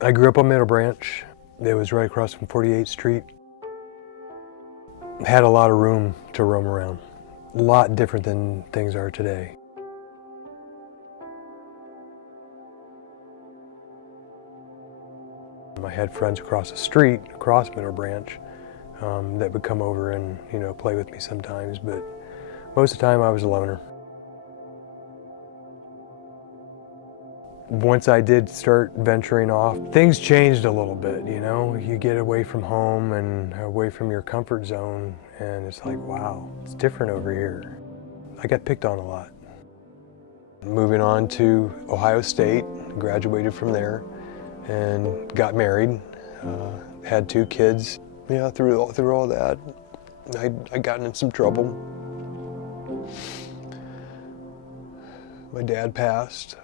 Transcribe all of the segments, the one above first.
I grew up on Middle Branch. It was right across from 48th Street. Had a lot of room to roam around. A lot different than things are today. I had friends across the street, across Middle Branch, that would come over and, play with me sometimes, but most of the time I was a loner. Once I did start venturing off, things changed a little bit, You get away from home and away from your comfort zone, and it's like, wow, it's different over here. I got picked on a lot. Moving on to Ohio State, graduated from there, and got married, had 2 kids. Yeah, through all that, I got in some trouble. My dad passed.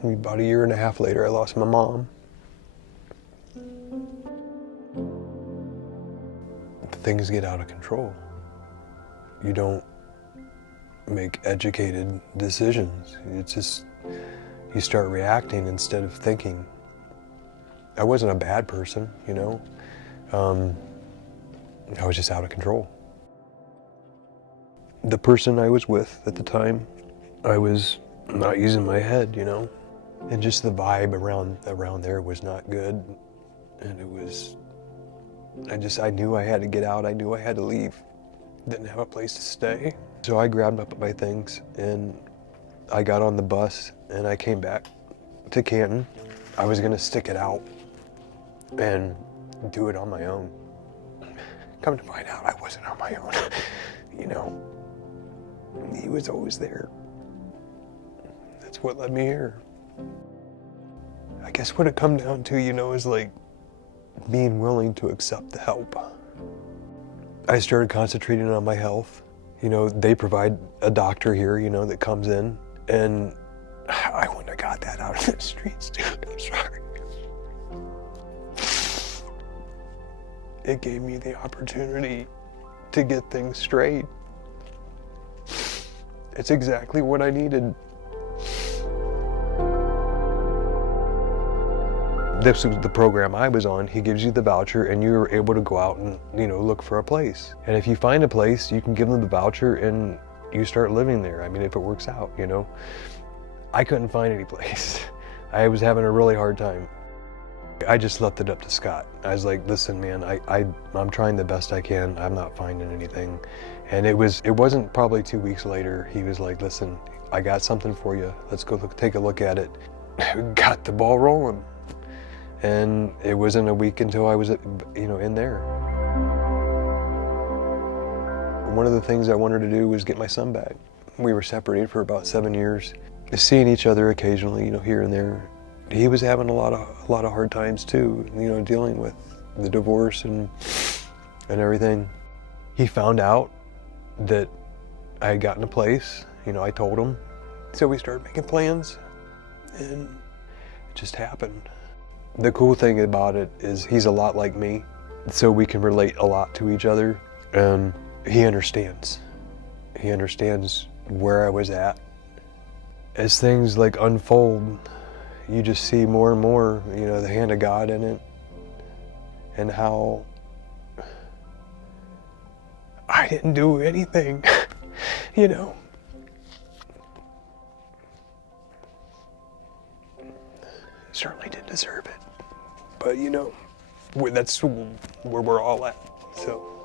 About a year and a half later, I lost my mom. Things get out of control. You don't make educated decisions. It's just, you start reacting instead of thinking. I wasn't a bad person, I was just out of control. The person I was with at the time, I was not using my head, and just the vibe around there was not good. And it was, I knew I had to get out. I knew I had to leave. Didn't have a place to stay. So I grabbed up my things and I got on the bus and I came back to Canton. I was gonna stick it out and do it on my own. Come to find out, I wasn't on my own. He was always there. That's what led me here. I guess what it comes down to, is like being willing to accept the help. I started concentrating on my health. They provide a doctor here, that comes in, and I wouldn't have got that out of the streets, dude. I'm sorry. It gave me the opportunity to get things straight. It's exactly what I needed. This was the program I was on. He gives you the voucher and you're able to go out and, look for a place. And if you find a place, you can give them the voucher and you start living there. I mean, if it works out, I couldn't find any place. I was having a really hard time. I just left it up to Scott. I was like, listen, man, I'm trying the best I can. I'm not finding anything. And it wasn't probably 2 weeks later, he was like, listen, I got something for you. Let's go take a look at it. Got the ball rolling. And it wasn't a week until I was, in there. One of the things I wanted to do was get my son back. We were separated for about 7 years. Seeing each other occasionally, here and there. He was having a lot of hard times too, dealing with the divorce and everything. He found out that I had gotten a place, I told him. So we started making plans and it just happened. The cool thing about it is he's a lot like me, so we can relate a lot to each other. He understands. He understands where I was at. As things unfold, you just see more and more, the hand of God in it, and how I didn't do anything, Certainly didn't deserve it. But that's where we're all at, so.